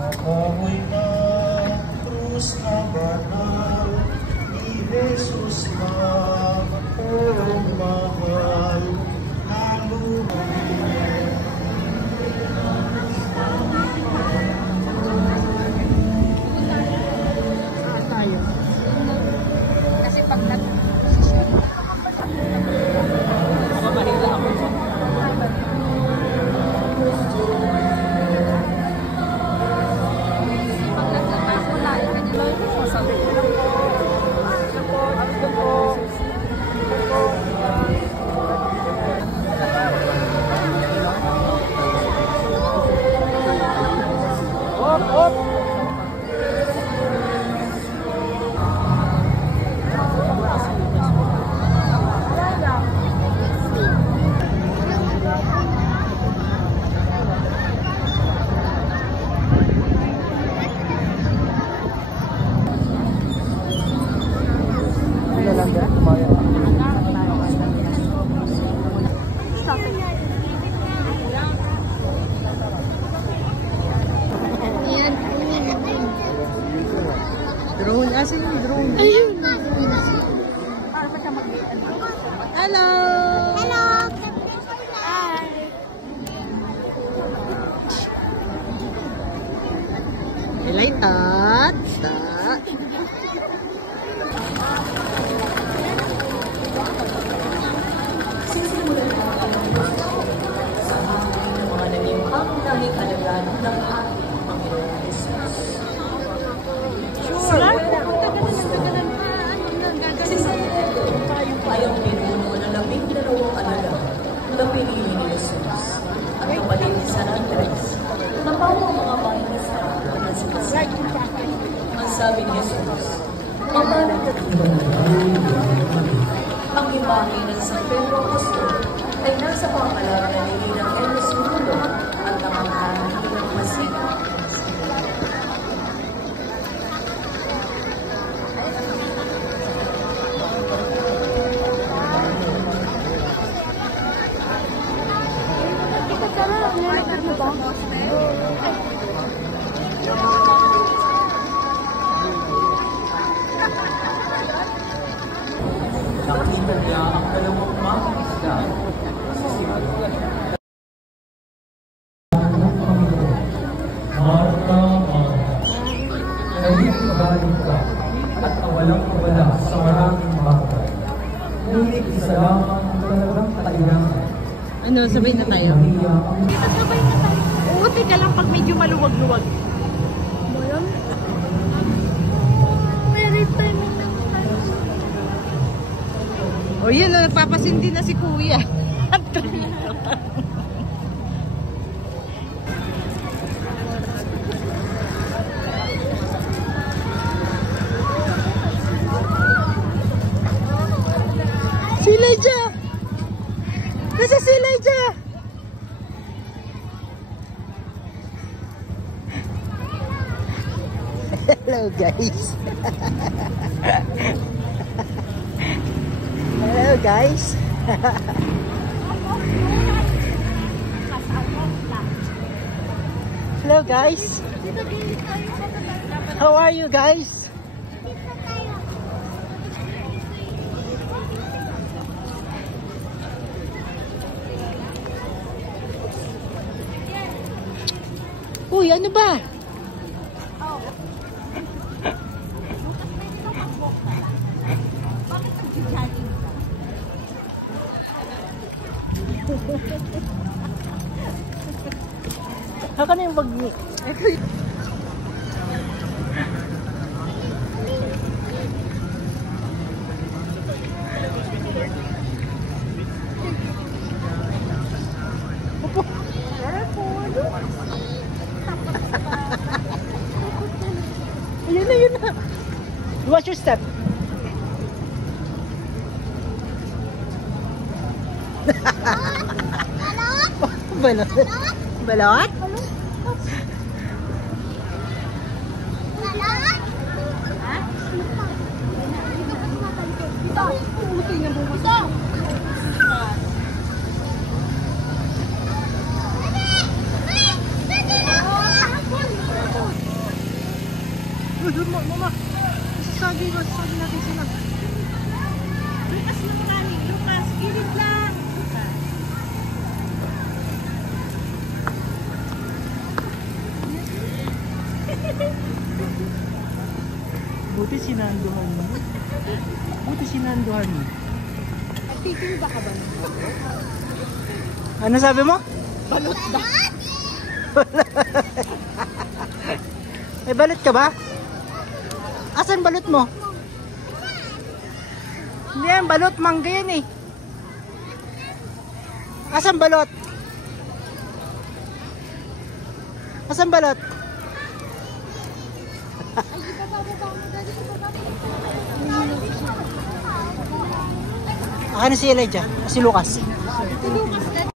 Ako'y na krus na banal ni Jesus na akong mahal na lumayo. Tayo. Kasi pag drone, asan yung drone? Ayun! Para pa siya mag-ian. Hello! Hello! Hi! Ilay tat! Tat! Mga nanimpang dahil kalagaan ng ating Panginoon Jesus. Kasi sa tayong pinuno na 12 alala na pinili ni Jesus at kapatid ni San Andres na pawang mga pangingista na sila. Ang sabi ni Jesus, pamalan ang imahe ng San Pedro Apostol ay nasa pangalaman ni Ninang Enes Mundo at namanghanan ng Masika. Nakita niya ang dalawang mga isla. Marta, Marta, naging ka at nawalang kabala sa maraming bagay. Ngunit isa lamang ang talagang kailangan. Ano, sabay na tayo? Sabay na tayo. Oo, teka lang pag medyo maluwag-luwag. O yun, nagpapasindi na si Kuya. Si Elijah! Nasa si Elijah! Hello guys! Hello guys! Hello guys! How are you guys? Uy, ano ba? Haka na yung bag niya. Ayun na. Watch your step. Balot? Balot? mama. Sasabi natin sila. Lucas lang kami. Lucas, gilid lang. Lucas. Buti sinanduhan mo. Buti sinanduhan mo. Nagtitimba ka ba? Ano sabi mo? Balot ba? May balot ka ba? Asan balot mo? Hindi yan, balot. Mangga yan eh. Asan balot? Asan balot? Akin na si Elijah. Si Lucas. Si Lucas,